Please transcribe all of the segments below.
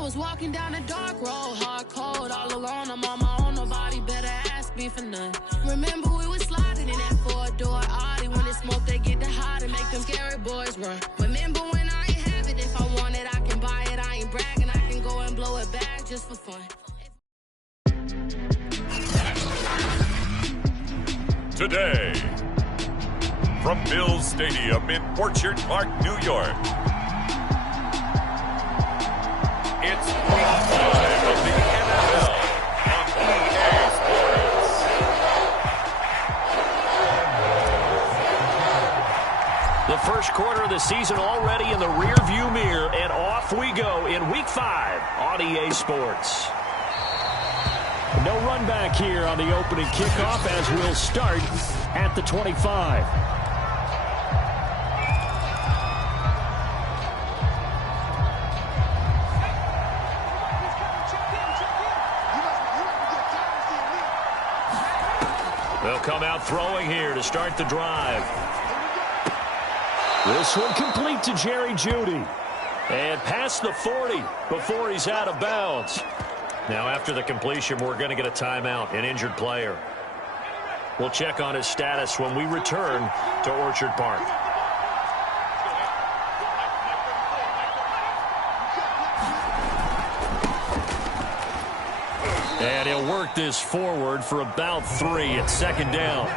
I was walking down a dark road, hard cold, all alone. I'm on my own, nobody better ask me for none. Remember we was sliding in that four-door Audi. When it's smoke, they get the hot and make them scary boys run. Remember when I ain't have it? If I want it, I can buy it. I ain't bragging, I can go and blow it back just for fun. Today, from Bills Stadium in Orchard Park, New York, it's Week 5 of the NFL on EA Sports. The first quarter of the season already in the rearview mirror, and off we go in Week 5 on EA Sports. No run back here on the opening kickoff as we'll start at the 25. They'll come out throwing here to start the drive. This one complete to Jerry Jeudy. And past the 40 before he's out of bounds. Now, after the completion, we're going to get a timeout, an injured player. We'll check on his status when we return to Orchard Park. And he'll work this forward for about 3 at second down.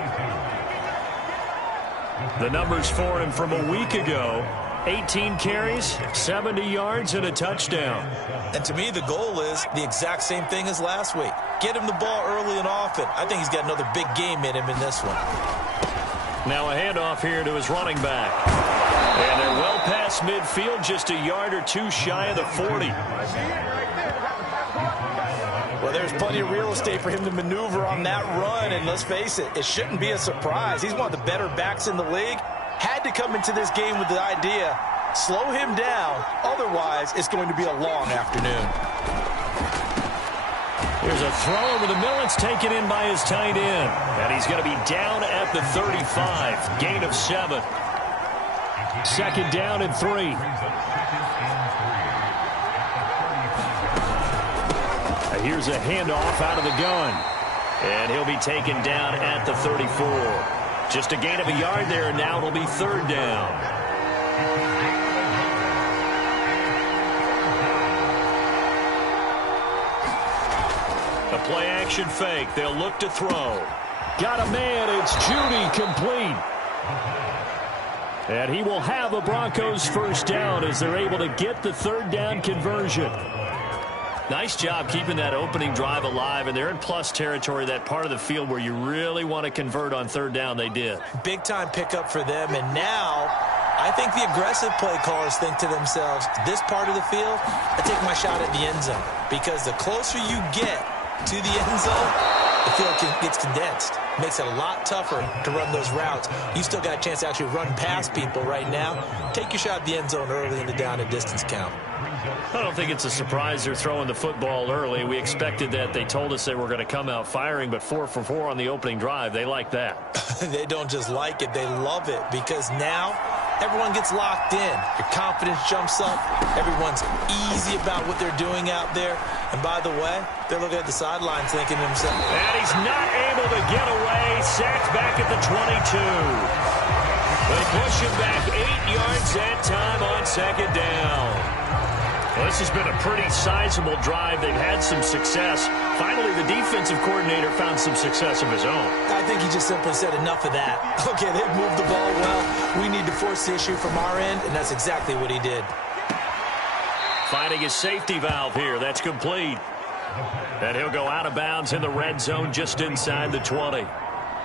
The numbers for him from a week ago: 18 carries, 70 yards, and a touchdown. And to me, the goal is the exact same thing as last week. Get him the ball early and often. I think he's got another big game in him in this one. Now a handoff here to his running back. And they're well past midfield, just a yard or two shy of the 40. Well, there's plenty of real estate for him to maneuver on that run. And let's face it, it shouldn't be a surprise. He's one of the better backs in the league. Had to come into this game with the idea, slow him down, otherwise it's going to be a long afternoon. Here's a throw over the middle. It's taken in by his tight end. And he's going to be down at the 35. Gain of 7. Second down and 3. Here's a handoff out of the gun. And he'll be taken down at the 34. Just a gain of a yard there, and now it'll be third down. A play-action fake. They'll look to throw. Got a man. It's Jeudy, complete. And he will have a Broncos first down as they're able to get the third down conversion. Nice job keeping that opening drive alive, and they're in plus territory, that part of the field where you really want to convert on third down. They did. Big-time pickup for them, and now I think the aggressive play callers think to themselves, this part of the field, I take my shot at the end zone, because the closer you get to the end zone, the field gets condensed. Makes it a lot tougher to run those routes. You still got a chance to actually run past people right now. Take your shot at the end zone early in the down and distance count. I don't think it's a surprise they're throwing the football early. We expected that. They told us they were going to come out firing, but 4 for 4 on the opening drive. They like that. They don't just like it. They love it, because now everyone gets locked in. Your confidence jumps up. Everyone's easy about what they're doing out there. And by the way, they're looking at the sidelines thinking to themselves, and he's not able to get away. Sacked back at the 22. They push him back 8 yards that time on second down. Well, this has been a pretty sizable drive. They've had some success. Finally, the defensive coordinator found some success of his own. I think he just simply said enough of that. Okay, they've moved the ball well. We need to force the issue from our end, and that's exactly what he did. Finding his safety valve here. That's complete. And he'll go out of bounds in the red zone just inside the 20.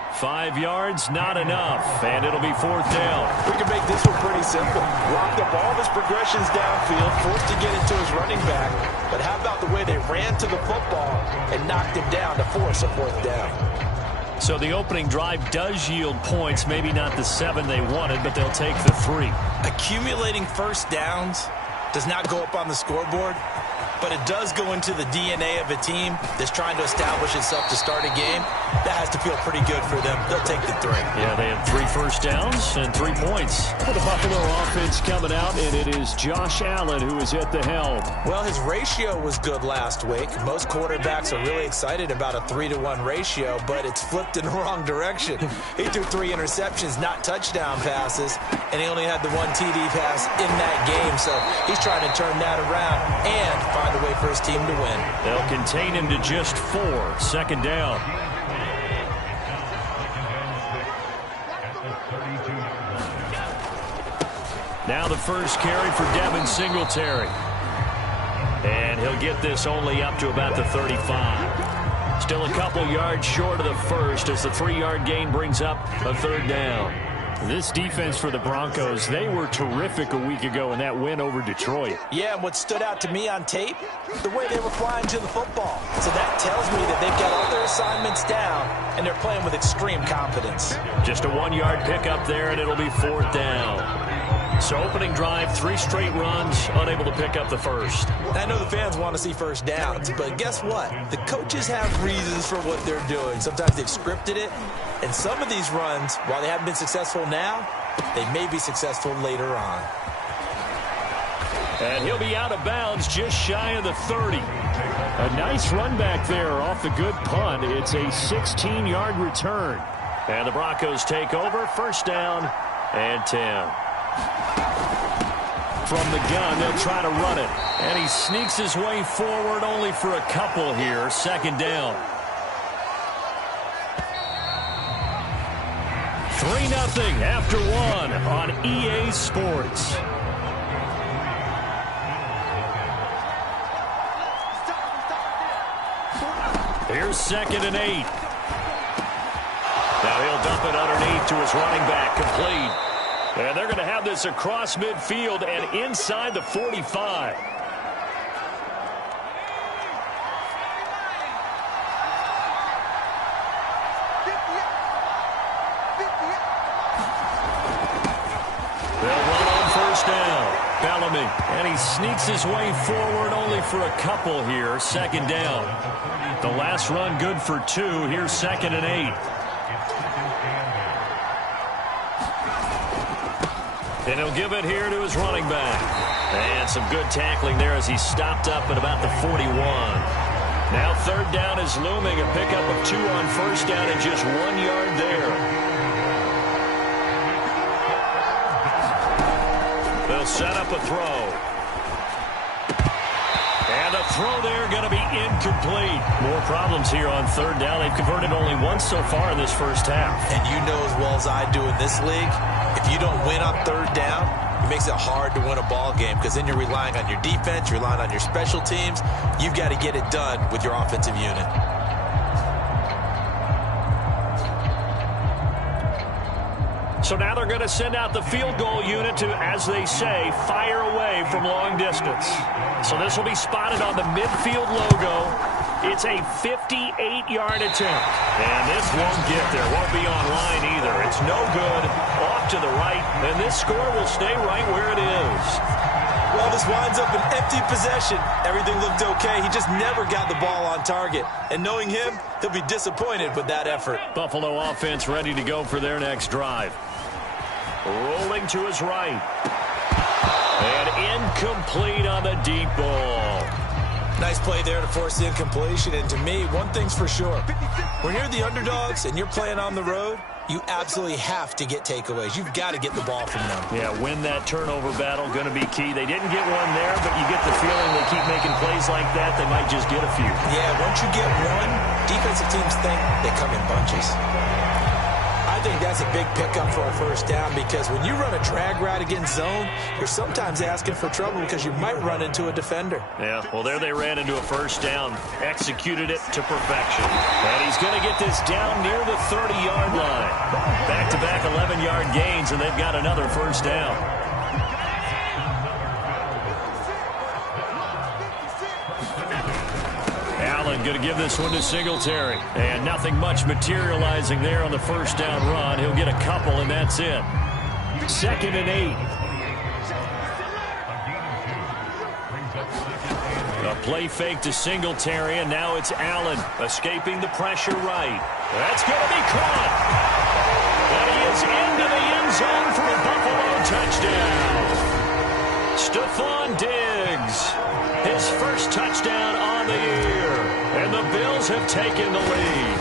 5 yards, not enough, and it'll be fourth down. We can make this one pretty simple. Locked up all of his progressions downfield, forced to get it to his running back. But how about the way they ran to the football and knocked him down to force a fourth down? So the opening drive does yield points, maybe not the 7 they wanted, but they'll take the 3. Accumulating first downs does not go up on the scoreboard, but it does go into the DNA of a team that's trying to establish itself to start a game. That has to feel pretty good for them. They'll take the 3. Yeah, they have 3 first downs and 3 points for the Buffalo offense coming out, and it is Josh Allen who is at the helm. Well, his ratio was good last week. Most quarterbacks are really excited about a 3-to-1 ratio, but it's flipped in the wrong direction. He threw 3 interceptions, not touchdown passes, and he only had the 1 TD pass in that game, so he's trying to turn that around and find a way for his team to win. They'll contain him to just 4. Second down. Now the first carry for Devin Singletary. And he'll get this only up to about the 35. Still a couple yards short of the first as the 3-yard gain brings up a 3rd down. This defense for the Broncos, they were terrific a week ago in that win over Detroit. Yeah, and what stood out to me on tape, the way they were flying to the football. So that tells me that they've got all their assignments down, and they're playing with extreme confidence. Just a 1-yard pickup there, and it'll be 4th down. So opening drive, 3 straight runs, unable to pick up the first. I know the fans want to see first downs, but guess what? The coaches have reasons for what they're doing. Sometimes they've scripted it, and some of these runs, while they haven't been successful now, they may be successful later on. And he'll be out of bounds just shy of the 30. A nice run back there off the good punt. It's a 16-yard return. And the Broncos take over, 1st down and 10. From the gun, they'll try to run it. And he sneaks his way forward only for a couple here. 2nd down. 3-0 after 1 on EA Sports. Here's 2nd and 8. Now he'll dump it underneath to his running back, complete. And they're going to have this across midfield and inside the 45. They'll run on 1st down. Bellamy. And he sneaks his way forward only for a couple here. 2nd down. The last run good for 2. Here's 2nd and 8. And he'll give it here to his running back. And some good tackling there as he stopped up at about the 41. Now 3rd down is looming. A pickup of 2 on 1st down and just 1 yard there. They'll set up a throw. And a throw there going to be incomplete. More problems here on 3rd down. They've converted only once so far in this first half. And you know as well as I do in this league, if you don't win on 3rd down, it makes it hard to win a ball game because then you're relying on your defense, you're relying on your special teams. You've got to get it done with your offensive unit. So now they're going to send out the field goal unit to, as they say, fire away from long distance. So this will be spotted on the midfield logo. It's a 58-yard attempt. And this won't get there. Won't be online either. It's no good. Off to the right. And this score will stay right where it is. Well, this winds up an empty possession. Everything looked okay. He just never got the ball on target. And knowing him, he'll be disappointed with that effort. Buffalo offense ready to go for their next drive. Rolling to his right. And incomplete on the deep ball. Nice play there to force the incompletion. And to me, one thing's for sure. When you're the underdogs and you're playing on the road, you absolutely have to get takeaways. You've got to get the ball from them. Yeah, win that turnover battle, going to be key. They didn't get one there, but you get the feeling they keep making plays like that, they might just get a few. Yeah, once you get one, defensive teams think they come in bunches. I think that's a big pickup for a 1st down because when you run a drag route against zone, you're sometimes asking for trouble because you might run into a defender. Yeah, well, there they ran into a 1st down, executed it to perfection. And he's going to get this down near the 30-yard line. Back-to-back 11-yard gains, and they've got another 1st down. Going to give this one to Singletary. And nothing much materializing there on the 1st down run. He'll get a couple, and that's it. 2nd and 8. Play fake to Singletary, and now it's Allen escaping the pressure right. That's going to be caught. And he is into the end zone for a Buffalo touchdown. Stephon Diggs, his first touchdown on the year. And the Bills have taken the lead.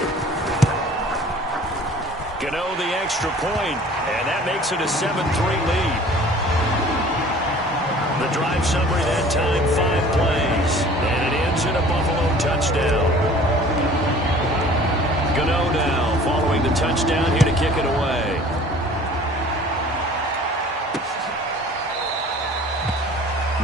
Gano the extra point, and that makes it a 7-3 lead. The drive summary that time, 5 plays. And it ends in a Buffalo touchdown. Gano now following the touchdown, here to kick it away.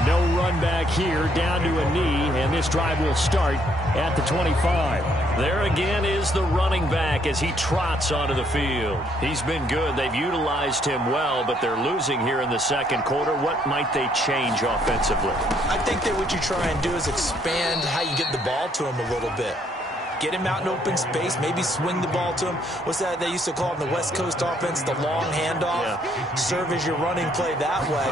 No run back here, down to a knee, and this drive will start at the 25. There again is the running back as he trots onto the field. He's been good. They've utilized him well, but they're losing here in the second quarter. What might they change offensively? I think that what you try and do is expand how you get the ball to him a little bit. Get him out in open space, maybe swing the ball to him. What's that they used to call in the West Coast offense, the long handoff? Yeah. Serve as your running play that way,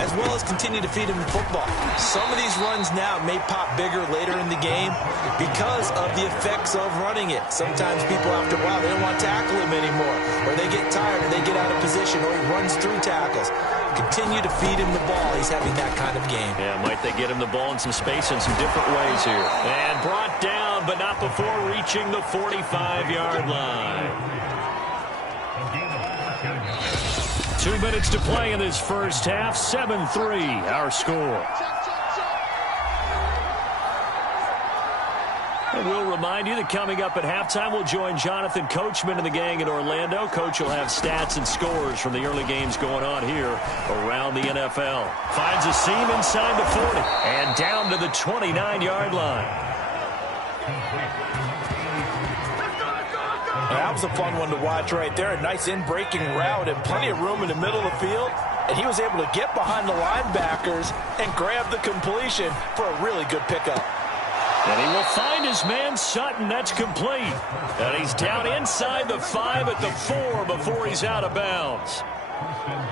as well as continue to feed him the football. Some of these runs now may pop bigger later in the game because of the effects of running it. Sometimes people, after a while, they don't want to tackle him anymore, or they get tired, or they get out of position, or he runs through tackles. Continue to feed him the ball. He's having that kind of game. Yeah, might they get him the ball in some space in some different ways here. And brought down, but not before reaching the 45-yard line. 2 minutes to play in this first half. 7-3, our score. And we'll remind you that coming up at halftime, we'll join Jonathan Coachman and the gang in Orlando. Coach will have stats and scores from the early games going on here around the NFL. Finds a seam inside the 40 and down to the 29-yard line. That was a fun one to watch right there. A nice in-breaking route and plenty of room in the middle of the field. And he was able to get behind the linebackers and grab the completion for a really good pickup. And he will find his man Sutton. That's complete. And he's down inside the 5 at the 4 before he's out of bounds.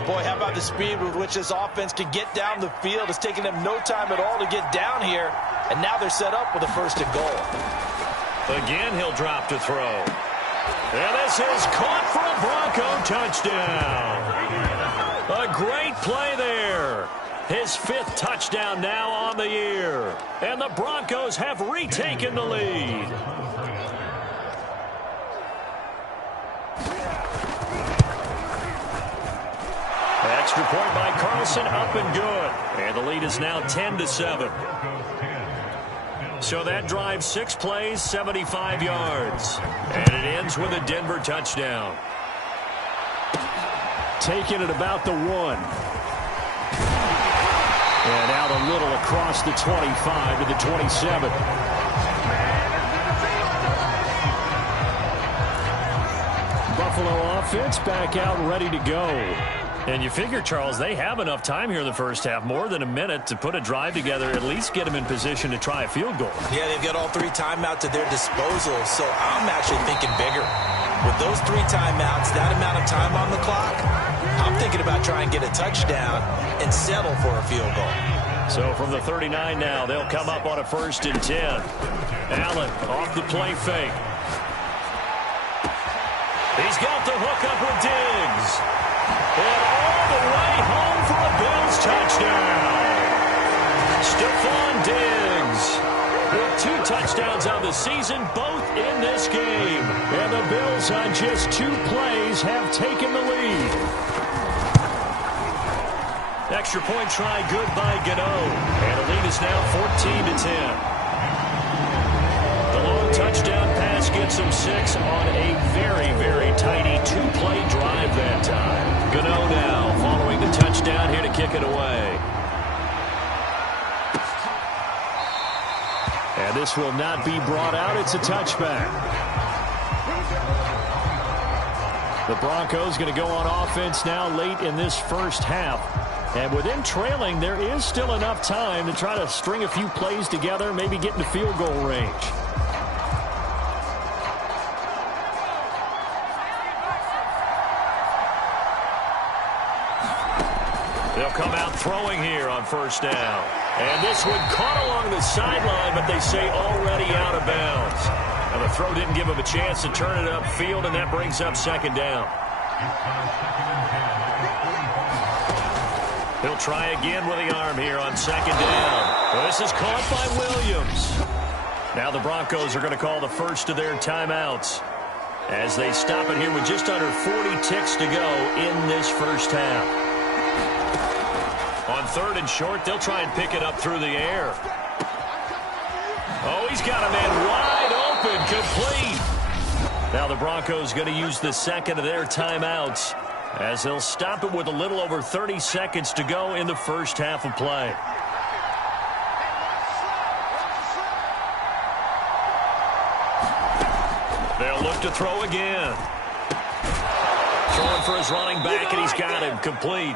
Boy, how about the speed with which this offense can get down the field? It's taken them no time at all to get down here. And now they're set up with a 1st and goal. Again, he'll drop to throw. And this is caught for a Bronco touchdown. A great play there. His 5th touchdown now on the year. And the Broncos have retaken the lead. Extra point by Carlson, up and good. And the lead is now 10-7. So that drive, 6 plays, 75 yards. And it ends with a Denver touchdown. Taken at about the 1. And out a little across the 25 to the 27. Buffalo offense back out ready to go. And you figure, Charles, they have enough time here in the first half, more than a minute, to put a drive together, at least get them in position to try a field goal. Yeah, they've got all 3 timeouts at their disposal, so I'm actually thinking bigger. With those 3 timeouts, that amount of time on the clock, I'm thinking about trying to get a touchdown and settle for a field goal. So from the 39 now, they'll come up on a 1st and 10. Allen off the play fake. He's got the hook up with Diggs. And all the way home for a Bills touchdown. Stephon Diggs with 2 touchdowns on the season, both in this game. And the Bills on just 2 plays have taken the lead. Extra point try good by Gano. And the lead is now 14-10. The long touchdown pass gets him 6 on a very, very tidy 2-play drive that time. Gano now following the touchdown, here to kick it away. And this will not be brought out. It's a touchback. The Broncos going to go on offense now late in this first half. And with them trailing, there is still enough time to try to string a few plays together, maybe get into field goal range. They'll come out throwing here on 1st down. And this one caught along the sideline, but they say already out of bounds. Now the throw didn't give him a chance to turn it upfield, and that brings up second down. He'll try again with the arm here on second down. Well, this is caught by Williams. Now the Broncos are going to call the first of their timeouts as they stop it here with just under 40 ticks to go in this first half. On third and short, they'll try and pick it up through the air. Oh, he's got a man wide open, complete. Now the Broncos going to use the second of their timeouts as they'll stop it with a little over 30 seconds to go in the first half of play. They'll look to throw again. Throwing for his running back, and he's got him complete.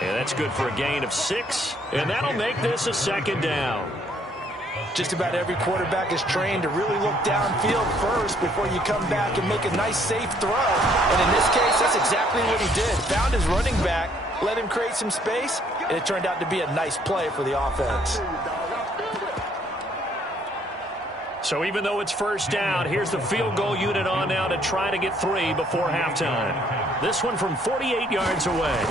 And that's good for a gain of 6, and that'll make this a second down. Just about every quarterback is trained to really look downfield first before you come back and make a nice, safe throw. And in this case, that's exactly what he did. Found his running back, let him create some space, and it turned out to be a nice play for the offense. So even though it's first down, here's the field goal unit on now to try to get 3 before halftime. This one from 48 yards away.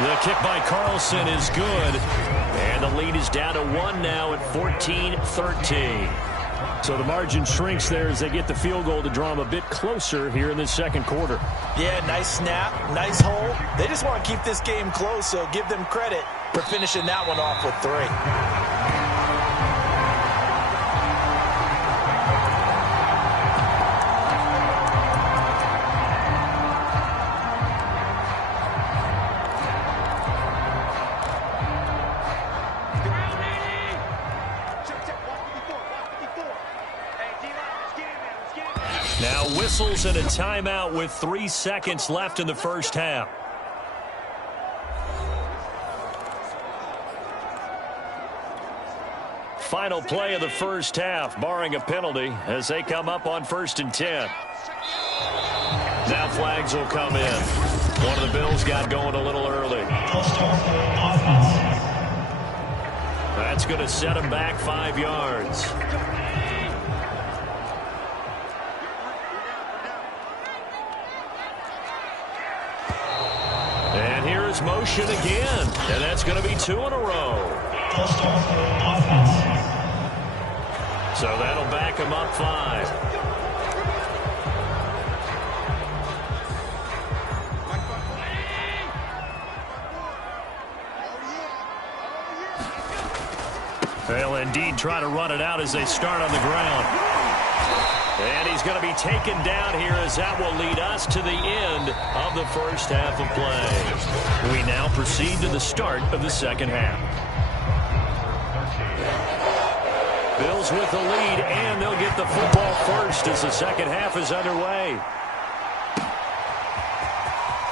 The kick by Carlson is good. And the lead is down to 1 now at 14-13. So the margin shrinks there as they get the field goal to draw them a bit closer here in this second quarter. Yeah, nice snap, nice hole. They just want to keep this game close, so give them credit for finishing that one off with 3. Now whistles and a timeout with 3 seconds left in the first half. Final play of the first half, barring a penalty, as they come up on 1st and 10. Now flags will come in. One of the Bills got going a little early. That's going to set him back 5 yards. And here is motion again. And that's going to be 2 in a row. So that'll back him up 5. They'll indeed try to run it out as they start on the ground. And he's going to be taken down here as that will lead us to the end of the first half of play. We now proceed to the start of the second half. Bills with the lead, and they'll get the football first as the second half is underway.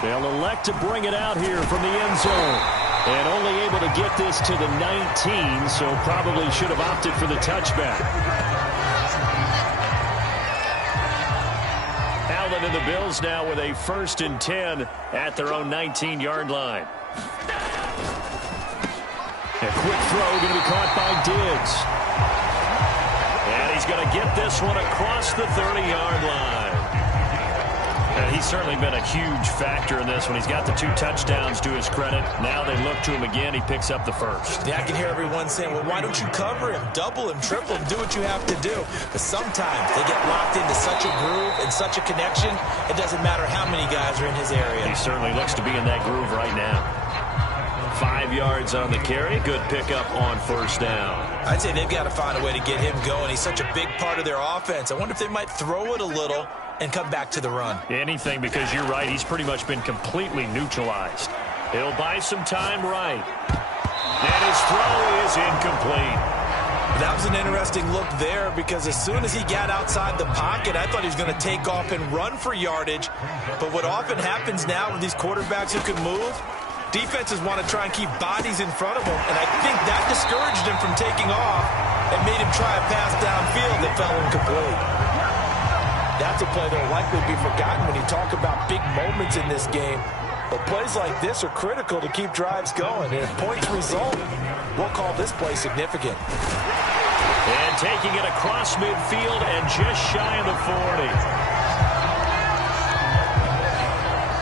They'll elect to bring it out here from the end zone. And only able to get this to the 19, so probably should have opted for the touchback. Allen and the Bills now with a 1st and 10 at their own 19-yard line. A quick throw going to be caught by Diggs. And he's going to get this one across the 30-yard line. And he's certainly been a huge factor in this one. He's got the 2 touchdowns to his credit. Now they look to him again. He picks up the first. Yeah, I can hear everyone saying, well, why don't you cover him, double him, triple him, do what you have to do. But sometimes they get locked into such a groove and such a connection, it doesn't matter how many guys are in his area. He certainly looks to be in that groove right now. 5 yards on the carry. Good pickup on 1st down. I'd say they've got to find a way to get him going. He's such a big part of their offense. I wonder if they might throw it a little and come back to the run. Anything, because you're right. He's pretty much been completely neutralized. He'll buy some time right. And his throw is incomplete. That was an interesting look there because as soon as he got outside the pocket, I thought he was going to take off and run for yardage. But what often happens now with these quarterbacks who can move, defenses want to try and keep bodies in front of them, and I think that discouraged him from taking off and made him try a pass downfield that fell incomplete. That's a play that will likely be forgotten when you talk about big moments in this game. But plays like this are critical to keep drives going. And if points result, we'll call this play significant. And taking it across midfield and just shy of the 40.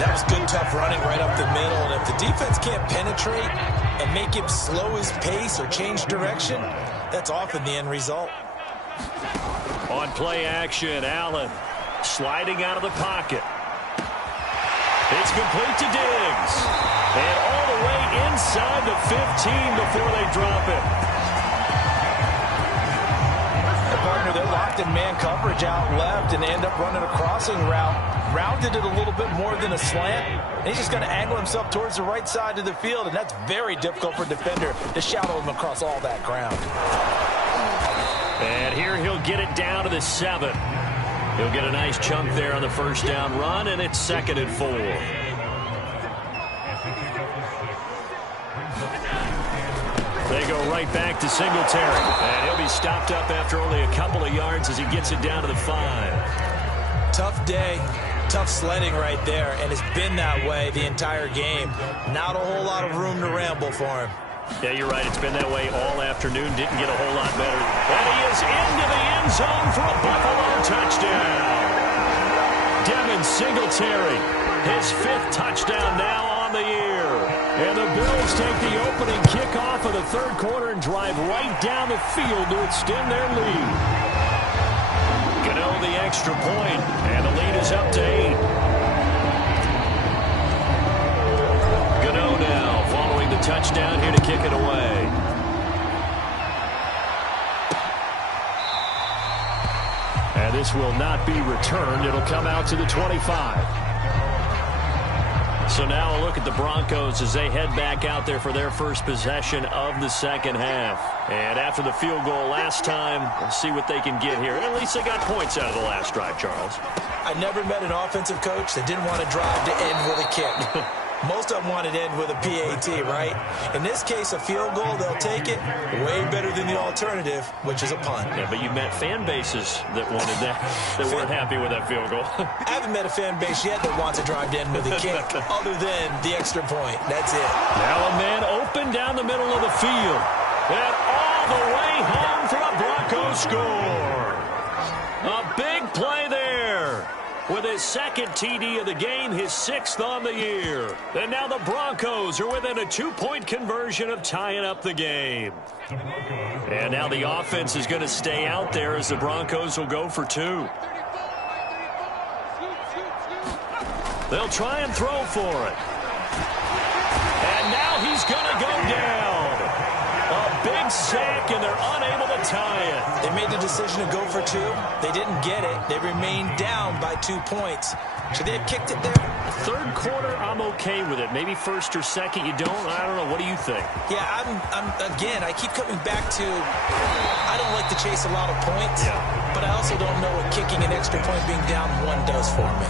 That was good, tough running right up the middle. And if the defense can't penetrate and make him slow his pace or change direction, that's often the end result. On play action, Allen sliding out of the pocket. It's complete to Diggs. And all the way inside the 15 before they drop it. And partner, they're locked in man coverage out left and end up running a crossing route. Rounded it a little bit more than a slant. And he's just going to angle himself towards the right side of the field. And that's very difficult for a defender to shadow him across all that ground. And here he'll get it down to the 7. He'll get a nice chunk there on the first down run, and it's 2nd and 4. They go right back to Singletary. And he'll be stopped up after only a couple of yards as he gets it down to the 5. Tough day. Tough sledding right there, and it's been that way the entire game. Not a whole lot of room to ramble for him. Yeah, you're right. It's been that way all afternoon. Didn't get a whole lot better. And he is into the end zone for a Buffalo touchdown. Devin Singletary, his 5th touchdown now on the year. And the Bills take the opening kickoff of the 3rd quarter and drive right down the field to extend their lead. Gano the extra point, and the lead is up to 8. Gano now following the touchdown here to kick it away. And this will not be returned. It'll come out to the 25. So now a look at the Broncos as they head back out there for their first possession of the second half. And after the field goal last time, we'll see what they can get here. At least they got points out of the last drive, Charles. I never met an offensive coach that didn't want to drive to end with a kick. Most of them wanted to end with a PAT, right? In this case, a field goal, they'll take it. Way better than the alternative, which is a punt. Yeah, but you met fan bases that wanted that, that weren't happy with that field goal. I haven't met a fan base yet that wants to drive to end with a kick, other than the extra point. That's it. Now a man open down the middle of the field. And all the way home for a Broncos score. A big play there. With his 2nd TD of the game, his 6th on the year. And now the Broncos are within a 2-point conversion of tying up the game. And now the offense is going to stay out there as the Broncos will go for 2. They'll try and throw for it. And now he's going to go down. A big sack, and they're unable to tie it. They made the decision to go for 2. They didn't get it. They remained down by 2 points. Should they have kicked it there? 3rd quarter, I'm okay with it. Maybe 1st or 2nd, you don't. I don't know. What do you think? Yeah, again, I keep coming back to I don't like to chase a lot of points, but I also don't know what kicking an extra point being down 1 does for me.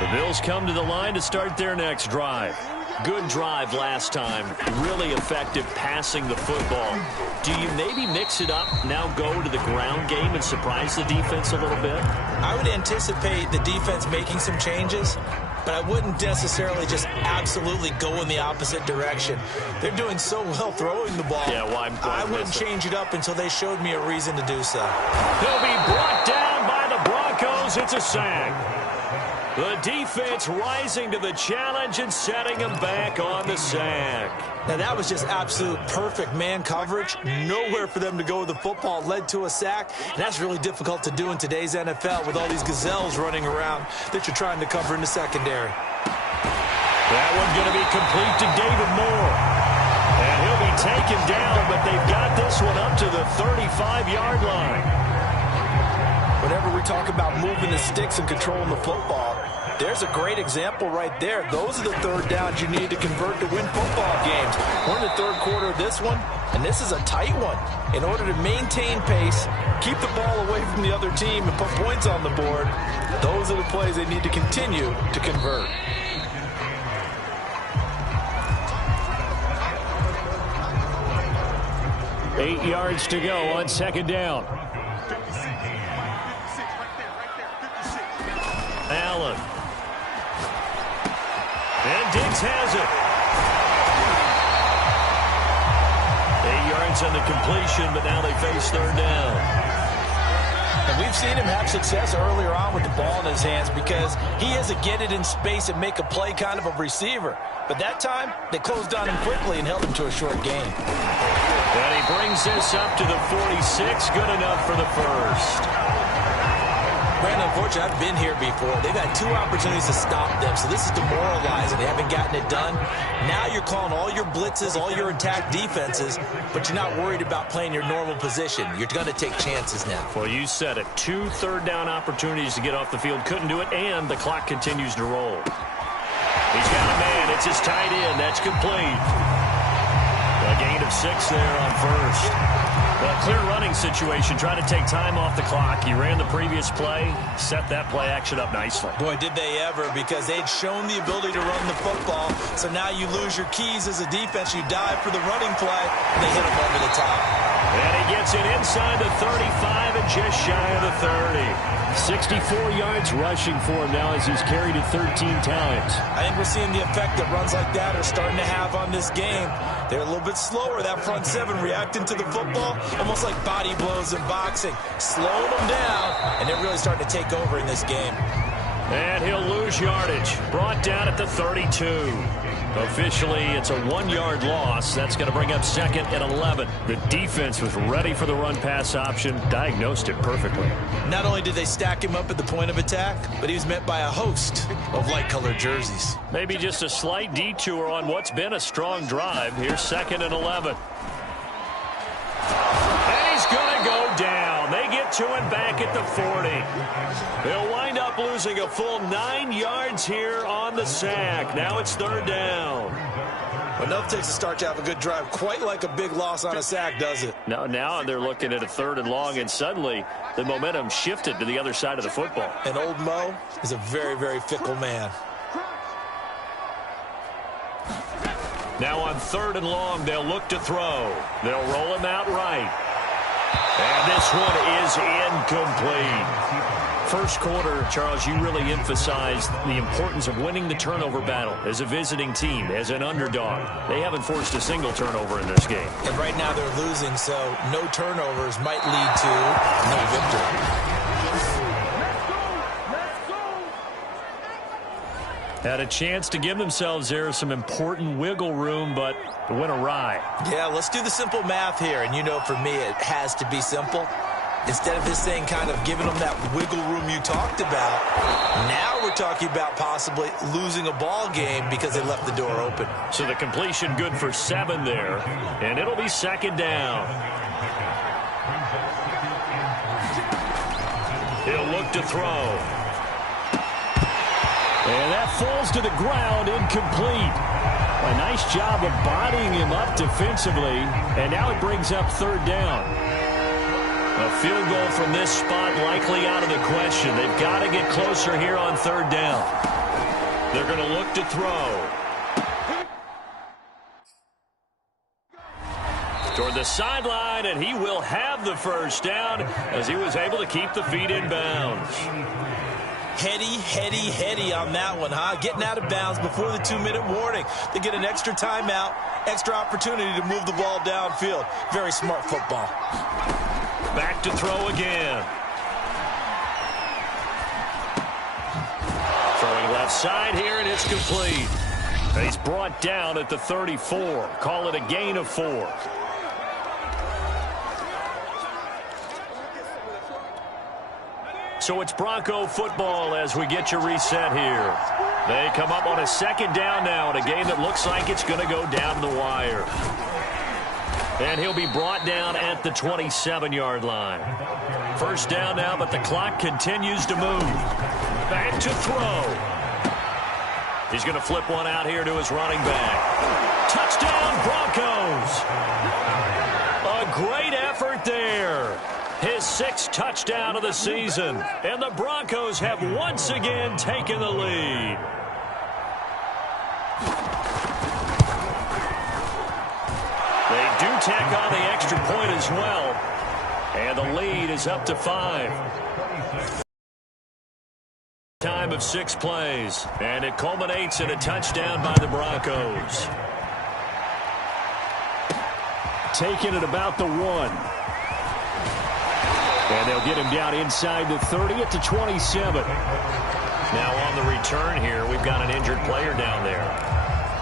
The Bills come to the line to start their next drive. Good drive last time. Really effective passing the football. Do you maybe mix it up, now go to the ground game and surprise the defense a little bit? I would anticipate the defense making some changes, but I wouldn't necessarily just absolutely go in the opposite direction. They're doing so well throwing the ball. Yeah, well, I wouldn't change it up until they showed me a reason to do so. He'll be brought down by the Broncos. It's a sack. The defense rising to the challenge and setting him back on the sack. Now, that was just absolute perfect man coverage. Nowhere for them to go with the football. Led to a sack. And that's really difficult to do in today's NFL with all these gazelles running around that you're trying to cover in the secondary. That one's going to be complete to David Moore. And he'll be taken down, but they've got this one up to the 35-yard line. Whenever we talk about moving the sticks and controlling the football, there's a great example right there. Those are the 3rd downs you need to convert to win football games. We're in the 3rd quarter of this one, and this is a tight one. In order to maintain pace, keep the ball away from the other team, and put points on the board, those are the plays they need to continue to convert. Eight yards to go on 2nd down. Allen. And Diggs has it. 8 yards on the completion, but now they face third down. And we've seen him have success earlier on with the ball in his hands because he has a get it in space and make a play kind of a receiver. But that time, they closed on him quickly and held him to a short gain. And he brings this up to the 46. Good enough for the first. Brandon, unfortunately, I've been here before. They've had 2 opportunities to stop them, so this is demoralizing. They haven't gotten it done. Now you're calling all your blitzes, all your attack defenses, but you're not worried about playing your normal position. You're going to take chances now. Well, you said it. 2 third-down opportunities to get off the field. Couldn't do it, and the clock continues to roll. He's got a man. It's his tight end. That's complete. A gain of 6 there on first. Well, clear running situation. Trying to take time off the clock. He ran the previous play, set that play action up nicely. Boy, did they ever, because they'd shown the ability to run the football. So now you lose your keys as a defense. You dive for the running play, and they hit him over the top. And he gets it inside the 35 and just shy of the 30. 64 yards rushing for him now as he's carried it 13 times. I think we're seeing the effect that runs like that are starting to have on this game. They're a little bit slower, that front 7, reacting to the football, almost like body blows in boxing, slowing them down, and they're really starting to take over in this game. And he'll lose yardage. Brought down at the 32. Officially, it's a 1-yard loss. That's going to bring up 2nd and 11. The defense was ready for the run-pass option, diagnosed it perfectly. Not only did they stack him up at the point of attack, but he was met by a host of light-colored jerseys. Maybe just a slight detour on what's been a strong drive. Here's 2nd and 11. And he's going to go down. They get to him back at the 40. They'll wind up losing a full 9 yards here on the sack. Now it's third down. Enough takes to start to have a good drive. Quite like a big loss on a sack, does it? Now they're looking at a 3rd and long, and suddenly the momentum shifted to the other side of the football. And old Mo is a very, very fickle man. Now on 3rd and long, they'll look to throw. They'll roll him out right. And this one is incomplete. First quarter, Charles, you really emphasized the importance of winning the turnover battle as a visiting team, as an underdog. They haven't forced a single turnover in this game. And right now they're losing, so no turnovers might lead to no victory. Had a chance to give themselves there some important wiggle room, but it went awry. Yeah, let's do the simple math here. And you know, for me, it has to be simple. Instead of this thing kind of giving them that wiggle room you talked about, now we're talking about possibly losing a ball game because they left the door open. So the completion good for 7 there, and it'll be 2nd down. He'll look to throw. And that falls to the ground, incomplete. A nice job of bodying him up defensively, and now it brings up 3rd down. A field goal from this spot likely out of the question. They've got to get closer here on 3rd down. They're going to look to throw. Toward the sideline, and he will have the first down as he was able to keep the feet in bounds. Heady on that one, huh? Getting out of bounds before the 2-minute warning. They get an extra timeout, extra opportunity to move the ball downfield. Very smart football. Back to throw again. Throwing left side here, and it's complete. And he's brought down at the 34. Call it a gain of 4. So it's Bronco football as we get you reset here. They come up on a 2nd down now in a game that looks like it's going to go down the wire. And he'll be brought down at the 27-yard line. First down now, but the clock continues to move. Back to throw. He's going to flip one out here to his running back. Touchdown, Broncos. A great effort there. His 6th touchdown of the season. And the Broncos have once again taken the lead. They do tack on the extra point as well. And the lead is up to 5. Time of 6 plays, and it culminates in a touchdown by the Broncos. Taking it about the 1. And they'll get him down inside the 30 at the 27. Now on the return here, we've got an injured player down there.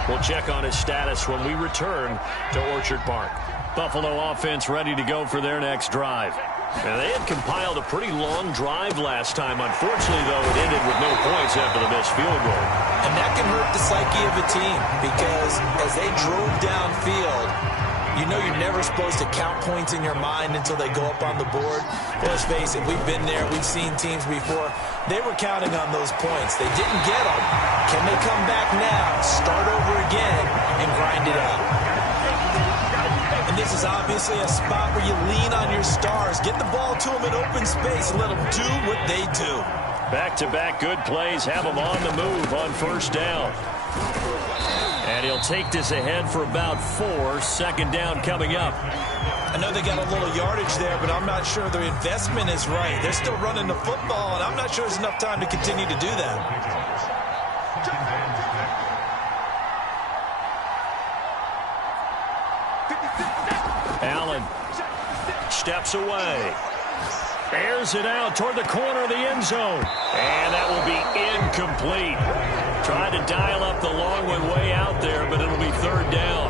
We'll check on his status when we return to Orchard Park. Buffalo offense ready to go for their next drive. And they had compiled a pretty long drive last time. Unfortunately, though, it ended with no points after the missed field goal. And that can hurt the psyche of a team because as they drove downfield, you know you're never supposed to count points in your mind until they go up on the board. Let's face it, we've been there. We've seen teams before. They were counting on those points. They didn't get them. Can they come back now, start over again, and grind it out? And this is obviously a spot where you lean on your stars. Get the ball to them in open space and let them do what they do. Back-to-back good plays have them on the move on first down. And he'll take this ahead for about 4. Second down coming up. I know they got a little yardage there, but I'm not sure their investment is right. They're still running the football, and I'm not sure there's enough time to continue to do that. Allen steps away. Airs it out toward the corner of the end zone. And that will be incomplete. Tried to dial up the long one way out there, but it'll be third down.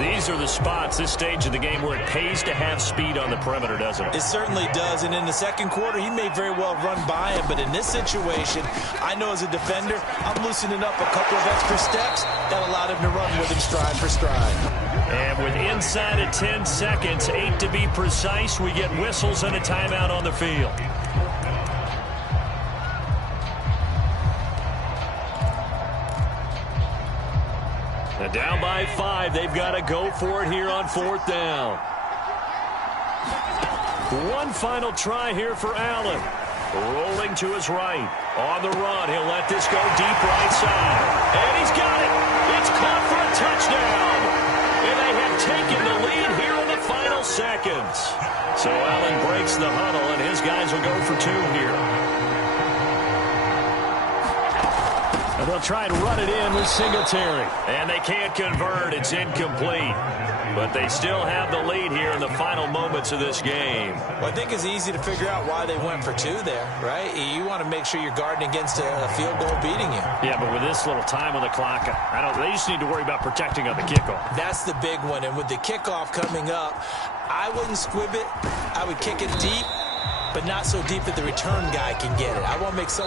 These are the spots, this stage of the game, where it pays to have speed on the perimeter, doesn't it? It certainly does, and in the second quarter, he may very well run by him, but in this situation, I know as a defender, I'm loosening up a couple of extra steps that allowed him to run with him stride for stride. And with inside of 10 seconds, 8 to be precise, we get whistles and a timeout on the field. And down by 5, they've got to go for it here on fourth down. One final try here for Allen. Rolling to his right. On the run, he'll let this go deep right side. And he's got it. It's caught for a touchdown. And they have taken the lead here in the final seconds. So Allen breaks the huddle, and his guys will go for 2 here. And they'll try and run it in with Singletary. And they can't convert. It's incomplete. But they still have the lead here in the final moments of this game. Well, I think it's easy to figure out why they went for 2 there, right? You want to make sure you're guarding against a field goal beating you. Yeah, but with this little time on the clock, they just need to worry about protecting on the kickoff. That's the big one. And with the kickoff coming up, I wouldn't squib it. I would kick it deep, but not so deep that the return guy can get it. I want to make some